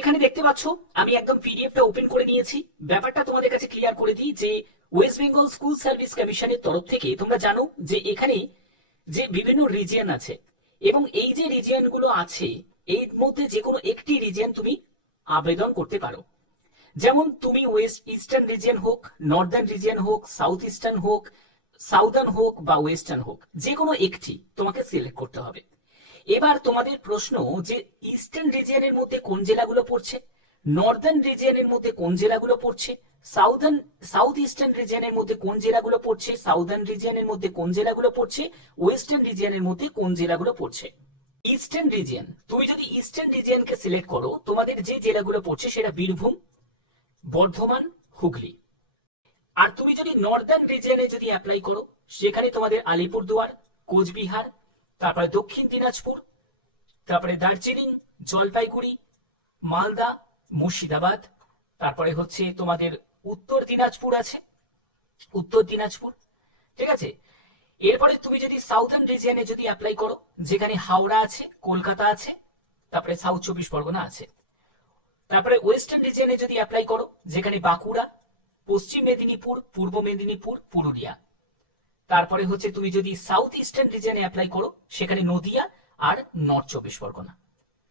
এখানে দেখতে পাচ্ছ আমি একদম পিডিএফটা ওপেন করে নিয়েছি। ব্যাপারটা তোমাদের কাছে ক্লিয়ার করে দিই যে ওয়েস্ট বেঙ্গল স্কুল সার্ভিস কমিশনের তরফ থেকে তোমরা জানো যে এখানে যে বিভিন্ন রিজিয়ন আছে এবং এই যে রিজিয়ন গুলো আছে এর মধ্যে যে কোনো একটি রিজিয়ন তুমি আবেদন করতে পারো। যেমন তুমি ওয়েস্ট ইস্টার্ন রিজিয়ন হোক, নর্দার্ন রিজিয়ন হোক, সাউথ ইস্টার্ন হোক, সাউদার্ন হোক বা ওয়েস্টার্ন হোক, যে কোনো একটি তোমাকে সিলেক্ট করতে হবে। এবার তোমাদের প্রশ্ন যে ইস্টার্ন রিজিয়নের মধ্যে কোন জেলাগুলো পড়ছে, নর্দার্ন রিজিয়নের মধ্যে কোন জেলাগুলো পড়ছে, সাউথ ইস্টার্ন রিজিয়নের মধ্যে কোন জেলাগুলো পড়ছে, সাউদার্ন রিজিয়নের মধ্যে কোন জেলাগুলো পড়ছে, ওয়েস্টার্ন রিজিয়নের মধ্যে কোন জেলাগুলো পড়ছে। ইস্টার্ন রিজিয়ন, তুমি যদি ইস্টার্ন রিজিয়নকে সিলেক্ট করো তোমাদের যে জেলাগুলো পড়ছে সেটা বীরভূম, বর্ধমান, হুগলি। আর তুমি যদি নর্দার্ন রিজিয়নে যদি অ্যাপ্লাই করো সেখানে তোমাদের আলিপুরদুয়ার, কোচবিহার, তারপরে দক্ষিণ দিনাজপুর, তারপরে দার্জিলিং, জলপাইগুড়ি, মালদা, মুর্শিদাবাদ, তারপরে হচ্ছে তোমাদের উত্তর দিনাজপুর আছে, উত্তর দিনাজপুর, ঠিক আছে। এরপরে তুমি যদি সাউথার্ন রিজিয়নে যদি অ্যাপ্লাই করো যেখানে হাওড়া আছে, কলকাতা আছে, তারপরে সাউথ 24 পরগনা আছে। তারপরে ওয়েস্টার্ন রিজিয়নে যদি অ্যাপ্লাই করো যেখানে বাঁকুড়া, পশ্চিম মেদিনীপুর, পূর্ব মেদিনীপুর, পুরুলিয়া। তারপরে হচ্ছে তুমি যদি সাউথ ইস্টার্ন রিজিয়নে অ্যাপ্লাই করো সেখানে নদিয়া আর নর্থ 24 পরগনা।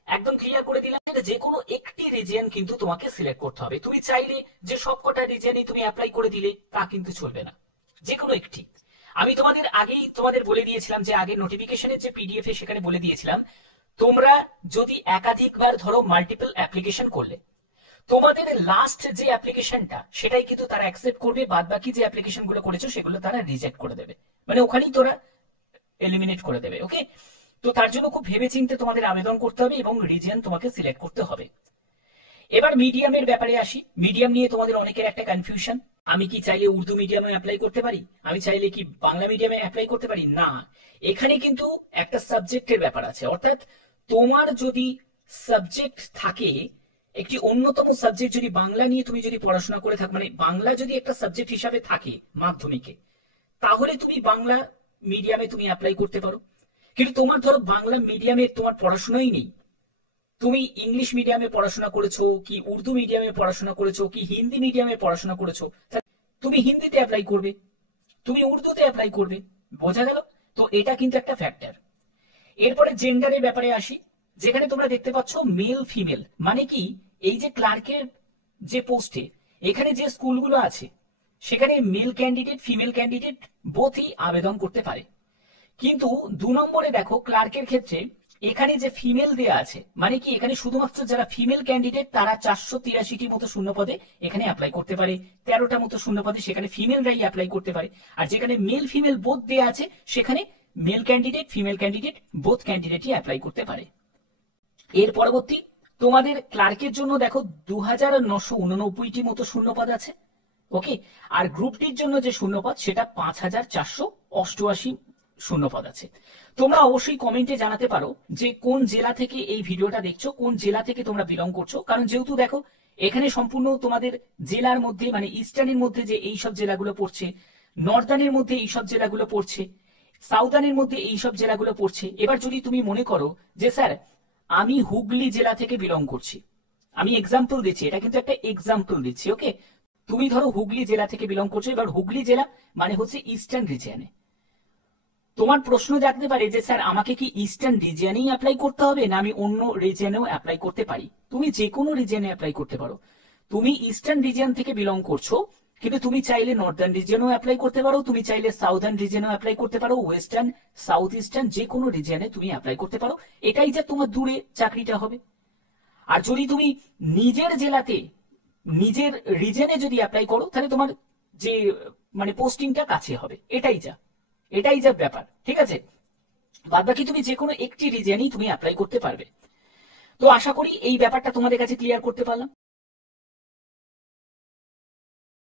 একদম ক্লিয়ার করে দিলাম যে কোনো একটি রিজিয়ন কিন্তু তোমাকে সিলেক্ট করতে হবে। তুমি চাইলে যে সবকটা রিজিয়নে তুমি অ্যাপ্লাই করে দিলে তা কিন্তু চলবে না, যে কোনো একটি। আমি তোমাদের আগেই তোমাদের বলে দিয়েছিলাম যে আগে নোটিফিকেশনের যে পিডিএফ এ সেখানে বলে দিয়েছিলাম তোমরা যদি একাধিকবার ধরো মাল্টিপল অ্যাপ্লিকেশন করলে তোমাদের লাস্ট যে অ্যাপ্লিকেশনটা সেটাই কিন্তু তারা অ্যাকসেপ্ট করবে, বাদ বাকি যে অ্যাপ্লিকেশন গুলো করেছো সেগুলো তারা রিজেক্ট করে দেবে, মানে ওখানেই তোরা এলিমিনেট করে দেবে। ওকে, তো তার জন্য খুব ভেবেচিন্তে তোমাদের আবেদন করতে হবে এবং রিজিয়ন তোমাকে সিলেক্ট করতে হবে। এবার মিডিয়ামের ব্যাপারে আসি। মিডিয়াম নিয়ে তোমাদের অনেকের একটা কনফিউশন, আমি কি চাইলে উর্দু মিডিয়ামে অ্যাপ্লাই করতে পারি, আমি চাইলে কি বাংলা মিডিয়ামে অ্যাপ্লাই করতে পারি? না, এখানে কিন্তু একটা সাবজেক্টের ব্যাপার আছে। অর্থাৎ তোমার যদি সাবজেক্ট থাকে, একটি অন্যতম সাবজেক্ট যদি বাংলা নিয়ে তুমি যদি পড়াশোনা করে থাকো, মানে বাংলা যদি একটা সাবজেক্ট হিসাবে থাকে মাধ্যমিকে, তাহলে তুমি বাংলা মিডিয়ামে তুমি অ্যাপ্লাই করতে পারো। কিন্তু তোমার ধরো বাংলা মিডিয়ামে তোমার পড়াশোনাই নেই, তুমি ইংলিশ মিডিয়ামে পড়াশোনা করেছো কি উর্দু মিডিয়ামে পড়াশোনা করেছো কি হিন্দি মিডিয়ামে পড়াশোনা করেছো, তুমি হিন্দিতে অ্যাপ্লাই করবে, তুমি উর্দুতে অ্যাপ্লাই করবে, বোঝা গেল? তো এটা কিন্তু একটা ফ্যাক্টর। এরপরে জেন্ডারের ব্যাপারে আসি, যেখানে তোমরা দেখতে পাচ্ছ মেল ফিমেল, মানে কি এই যে ক্লার্কের যে পোস্টে এখানে যে স্কুলগুলো আছে সেখানে মেল ক্যান্ডিডেট ফিমেল ক্যান্ডিডেট বোথই আবেদন করতে পারে। কিন্তু 2 নম্বরে দেখো ক্লার্কের ক্ষেত্রে এখানে যে ফিমেল দেয়া আছে, মানে কি এখানে শুধুমাত্র যারা ফিমেল ক্যান্ডিডেট তারা 483টি মতো শূন্য পদে এখানে অ্যাপ্লাই করতে পারে, 13টা মতো শূন্য পদে সেখানে ফিমেলরাই অ্যাপ্লাই করতে পারে। আর যেখানে মেল ফিমেল বোথ দেয়া আছে সেখানে male candidate female candidate both ক্যান্ডিডেটই অ্যাপ্লাই করতে পারে। এর পরবর্তী তোমাদের ক্লার্কের জন্য দেখো 2989টি মতো শূন্যপদ আছে। ওকে, আর গ্রুপ ডির জন্য যে শূন্যপদ সেটা 5488 শূন্যপদ আছে। তোমরা অবশ্যই কমেন্টে জানাতে পারো যে কোন জেলা থেকে এই ভিডিওটা দেখছো, কোন জেলা থেকে তোমরা বিলং করছো। কারণ যেহেতু দেখো এখানে সম্পূর্ণ তোমাদের জেলার মধ্যে মানে ইস্টার্নের মধ্যে যে এইসব জেলাগুলো পড়ছে, নর্দার্নের মধ্যে এইসব জেলাগুলো পড়ছে, সাউদার্নের মধ্যে এইসব জেলাগুলো পড়ছে। এবার যদি তুমি মনে করো যে স্যার আমি হুগলি জেলা থেকে বিলং করছি, আমি এক্সাম্পল দিচ্ছি, এটা কিন্তু একটা এক্সাম্পল দিচ্ছি। ওকে, তুমি ধরো হুগলি জেলা থেকে বিলং করছো, এবার হুগলি জেলা মানে হচ্ছে ইস্টার্ন রিজিয়নে। তোমার প্রশ্ন জাগতে পারে যে স্যার আমাকে কি ইস্টার্ন রিজিয়নেই অ্যাপ্লাই করতে হবে না আমি অন্য রিজিয়নেও অ্যাপ্লাই করতে পারি? তুমি যে কোনো রিজিয়নে অ্যাপ্লাই করতে পারো। তুমি ইস্টার্ন রিজিয়ন থেকে বিলং করছো কিন্তু তুমি চাইলে নর্দার্ন রিজিয়নেও অ্যাপ্লাই করতে পারো, তুমি চাইলে সাউদার্ন রিজিয়নেও অ্যাপ্লাই করতে পারো, ওয়েস্টার্ন, সাউথ ইস্টার্ন যে কোনো রিজিয়নে তুমি অ্যাপ্লাই করতে পারো। এটাই যে তোমার দূরে চাকরিটা হবে। আর যদি তুমি নিজের জেলাতে নিজের রিজিয়নে যদি অ্যাপ্লাই করো তাহলে তোমার যে মানে পোস্টিংটা কাছে হবে। এটাই যা ব্যাপার, ঠিক আছে। বাদ বাকি তুমি যে কোনো একটি রিজিয়নেই তুমি অ্যাপ্লাই করতে পারবে। তো আশা করি এই ব্যাপারটা তোমাদের কাছে ক্লিয়ার করতে পারলাম।